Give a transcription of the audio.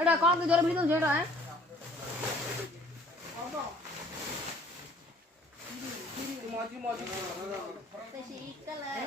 एटा कौन के जोर भी तो जेड़ा है मौजी ते शीकल है